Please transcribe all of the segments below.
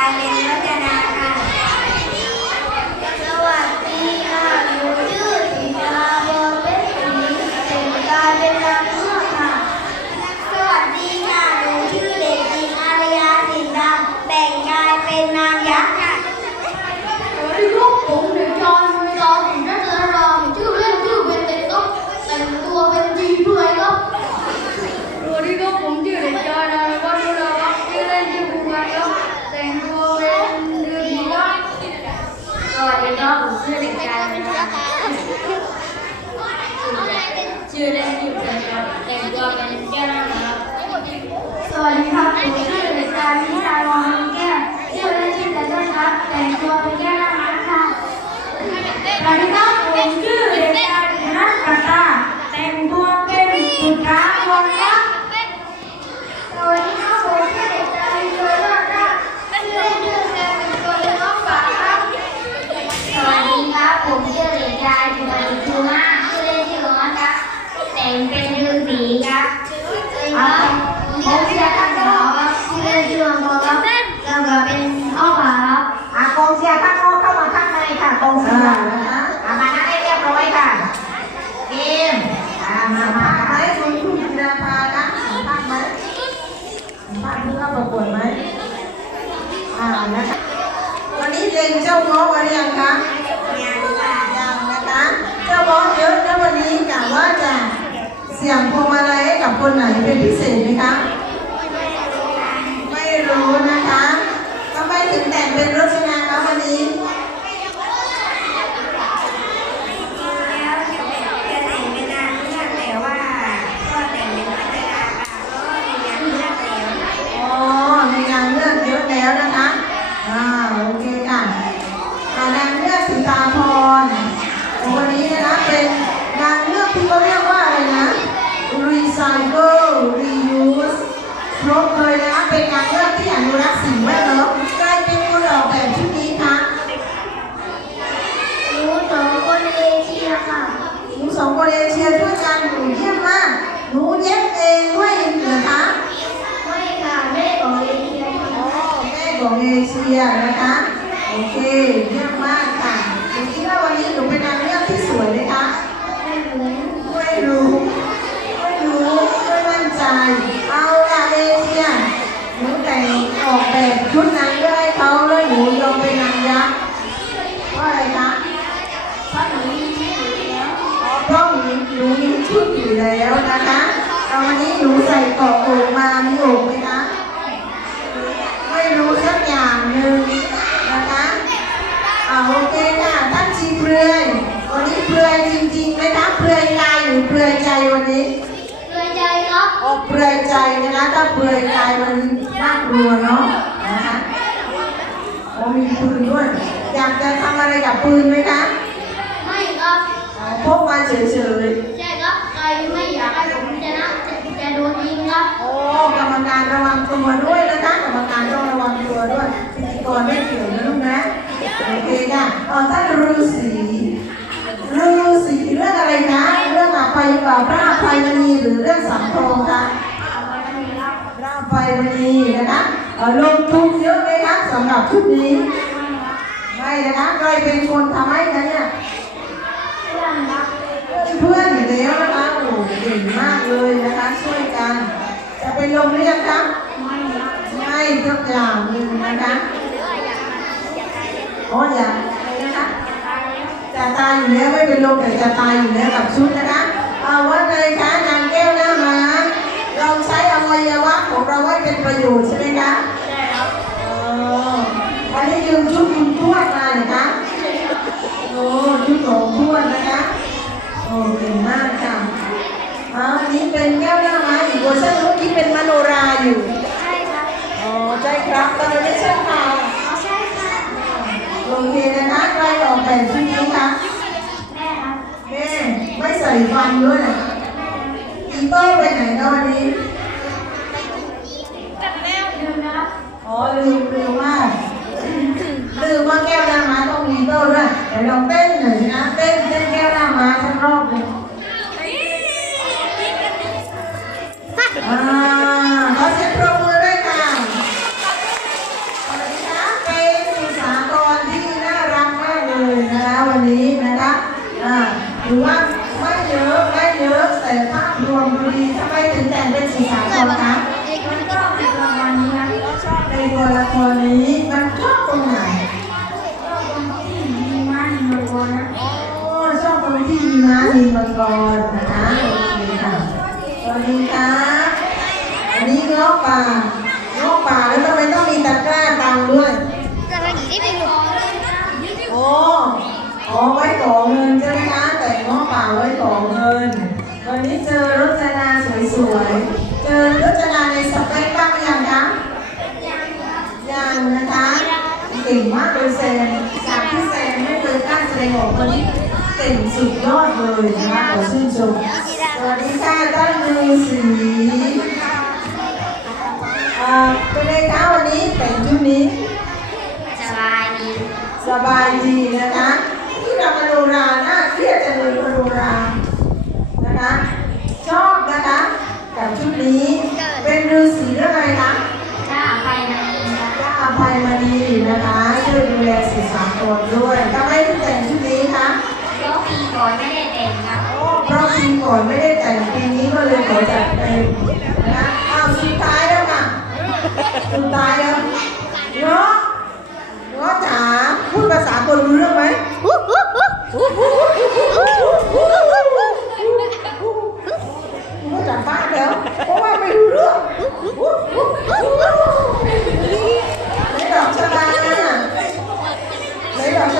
ายเป็นวัฒนาค่ะ สวัสดีค่ะหนูชื่อสิตาบอเพชรศรีแต่งกายเป็นนางเงือกค่ะ สวัสดีค่ะหนูชื่อเด็กหญิงอารยาสินดำแต่งกายเป็นนางยักษ์ค่ะ สวัสดีครับผมเด็กชายมุยลาสินรัตนรามชื่อเล่นชื่อเป็นเด็กครับแต่งตัวเป็นจีเพื่อยครับสวัสดีครับผมชื่อเด็กชายนายวัฒน์มุลาครับชื่อเล่นชื่อภูมิครับแต่งตัวเป็นเดือนดีครับสวัสดีครับผมชื่อเด็กชายนะครับชื่อเล่นชื่อเป็นครับแตัวเป็นแก้วนะครับสวัสดีครับผมชื่อเด็กชายนิชาลองแก้วชื่อเล่นชื่อแต่ต้นครับแต่งตัวเป็นแก้วน้ำมันค่ะสวัสดีครับผมชื่อเด็กชายนัทกตาแต่งตัวเป็นสุดาพรครับสวัสดีครับผมชื่อเด็กชายโยโย่ครับชื่อเล่นชื่อแซมเป็นตัวเล็กน้องฝาครับสวัสดีครับผมชื่อเด็กชายสุวรรณชูมาชื่อเล่นชื่อมอสครับแต่งเป็นฤาษีครับครับผมชื่อตั้งหอครับชื่อเล่นชื่อมังกรครับแล้วก็เป็นอ้อผาครับ อากองเชียร์ข้างนอกเข้ามาข้างในค่ะกองเชียร์นะคะอามานั่งให้เรียบร้อยค่ะเกมอ่ามามาไหมคุณคุณจิราภานะสัมภาษณ์ไหมสัมภาษณ์เพื่อประกวดไหมอ่านะคะวันนี้เรียนเจ้าง้อมาหรือยังคะยังนะคะ เจ้าง้อเยอะนะวันนี้กะว่าจะเสี่ยงพวงมาลัยให้กับคนไหนเป็นพิเศษไหมคะ ไม่รู้นะคะทำไมถึงแต่งเป็นรสนาคะวันนี้ แล้วจะแต่งเป็นนางเงือกแต่ว่าก็แต่งเป็นพัฒนาค่ะเพราะว่ามีนางเงือกแล้ว อ๋อ มีนางเลือกเยอะแล้วนะคะ อ่า โอเคค่ะอ่านางเลือกสีตาพรวันนี้นะคะเป็นนางเลือกที่เขาเรียกว่าอะไรนะ recycle reuse ครบเลยนะคะเป็นนางเลือกที่อ นุรักษ์สิ่งแวดล้อมใครเป็นคนออกแบบชุดนี้คะหนูสองคนเอเชียค่ะหนูสองคนเอเชียช่วยกันหนูเยี่ยมมากหนูเย็บเองด้วยเหรอคะไม่ค่ะแม่ของเอเชียค่ะอ๋อแม่ของเอเชียนะคะโอเคเยี่ยมมากค่ะหนูคิดว่าวันนี้หนูเป็นนางเลือกที่สวยไหมคะ ไม่เหมือน ไม่รู้ ไม่รู้ไม่มั่นใจ เอาละเอเชียหนูแต่งออกแบบชุดนางเลือกให้เขาแล้วหนูยอมเป็นนางยักษ์เพราะอะไรคะ เพราะหนูมีชื่ออยู่แล้ว เพราะหนูหนูมีชุดอยู่แล้วนะคะแต่วัน นี้หนูใส่เกาะอกมามีอกไหมคะ ไม่รู้สักอย่างหนึ่งนะคะอ่าโอเคค่ะท่านชีเปลือยวันนี้เปลือยจริงๆไหมคะเปลือยกายหรือเปลือยใจวันนี้เลยใจครับออกเปลือยใจนะคะถ้าเปลือยกายมันน่ากลัวเนาะนะคะโอ้มีปืนด้วยอยากจะทำอะไรกับปืนไหมคะไม่ครับอ๋อพกมาเฉยใช่ครับใครไม่อยากให้ผมชนะจะจะโดนยิงครับ ๆโอ้กรรมการระวังตัวด้วยนะคะกรรมการต้องระวังตัวด้วยพิธีกรไม่เกี่ยวนะลูกนะโอเคค่ะอ๋อท่านฤาษีฤาษีเรื่องอะไรคะเรื่องอภัยเปล่าพระอภัยมณีหรือเรื่องสังทองคะ พระ ดีนะคะลงทุนเยอะไหมคะสำหรับชุดนี้ไม่นะคะใครเป็นคนทำให้คะเนี่ยเพื่อนอยู่แล้วนะคะโอ้เก่งมากเลยนะคะช่วยกัน จะไปลงหรือยังคะไม่ทุกอย่างหนึ่งนะคะอ๋ออย่าอะไรนะคะจะตายอยู่แล้วไม่เป็นลมแต่จะตายอยู่แล้วกับชุดนะคะเอาว่าไงคะนางแก้วหน้ามาเราใช้อวัยวะ ของเราไว้เป็นประโยชน์ใช่ไหมคะใช่ครับอ๋อวันนี้ยืมชุดคุณทวดมาเหรอคะโอ้ชุดของทวดนะคะโอ้เก่งมากค่ะอ๋ออันนี้เป็นแก้วหน้าไม้อีกเวอร์ชันเมื่อกี้เป็นมโนราอยู่ใช่ครับอ๋อใช่ครับตอนนี้ไม่ใช่ค่ะใช่ครับโอเคนะคะใครออกแบบชุดนี้คะแม่ครับแม่ไม่ใส่ฟันด้วยนะอีเตอร์ไปไหนนะวันนี้ ลืมลืมว่าลืมว่าแก้วหน้าม้าต้องมีโต้ด้วยเดี๋ยวลองเต้นหน่อยนะเต้นเต้นแก้วหน้าม้าสักรอบหนึ่งอ่าขอเสียงปรบมือด้วยค่ะสวัสดีค่ะ ตัวละครนี้มันชอบตรงไหน ก็ตรงที่มีม้ามีมังกรนะ โอ้ชอบตรงที่มีม้ามีมังกรนะคะโอเคค่ะสวัสดีครับอันนี้เงาะ ป่าเงาะป่าแล้วทำไมต้องมีตะกร้าตังค์ด้วย โอ้อ๋อไว้ขอเงินใช่ไหมคะแต่ง้อป่าไว้ขอเงิน วันนี้เจอรจนาสวยๆ เจอรจนาในสเปคบ้างหรือยังคะยังนะคะเก่งมากเลยแซนจากที่แซนไม่เคยกล้าแสดงออกวันนี้เก่งสุดยอดเลยนะคะขอชื่นชมสวัสดีค่ะต้นมือสีอ่า เป็นไงคะวันนี้แต่งชุดนี้ สบายดี สบายดีนะคะที่เรามโนราน่าเครียดจังเลยมโนรานะคะ ชอบนะคะกับชุดนี้ เป็นฤาษีเรื่องอะไรคะถ้าไปมันจะพระอภัยมณีนะคะช่วยดูแลสื่อสารตนด้วยทำไมถึงแต่งชุดนี้คะยกปีก่อนไม่ได้แต่งครับเพราะปีก่อนไม่ได้แต่งปีนี้ก็เลยขอจัดเต็มนะคะ คุณตายแล้วเนาะเนาะจ๋าพูดภาษาคนรู้เรื่องไหมก็กลับบ้านแล้ว เพราะว่าไม่รู้เรื่องไหนดอกชะบาไหนดอกชะ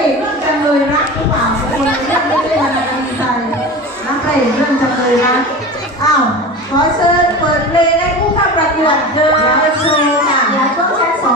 เอกเรื่องจำเลยรักหรือเปล่าคนเรื่องไม่ได้วรรณคดีไทยนะพรเอกเรื่องจำเลยรักอ้าวขอเชิญเปิดเพลงให้ผู้เข้าประกวดเดินโชว์ค่ะช่วงชั้นสอง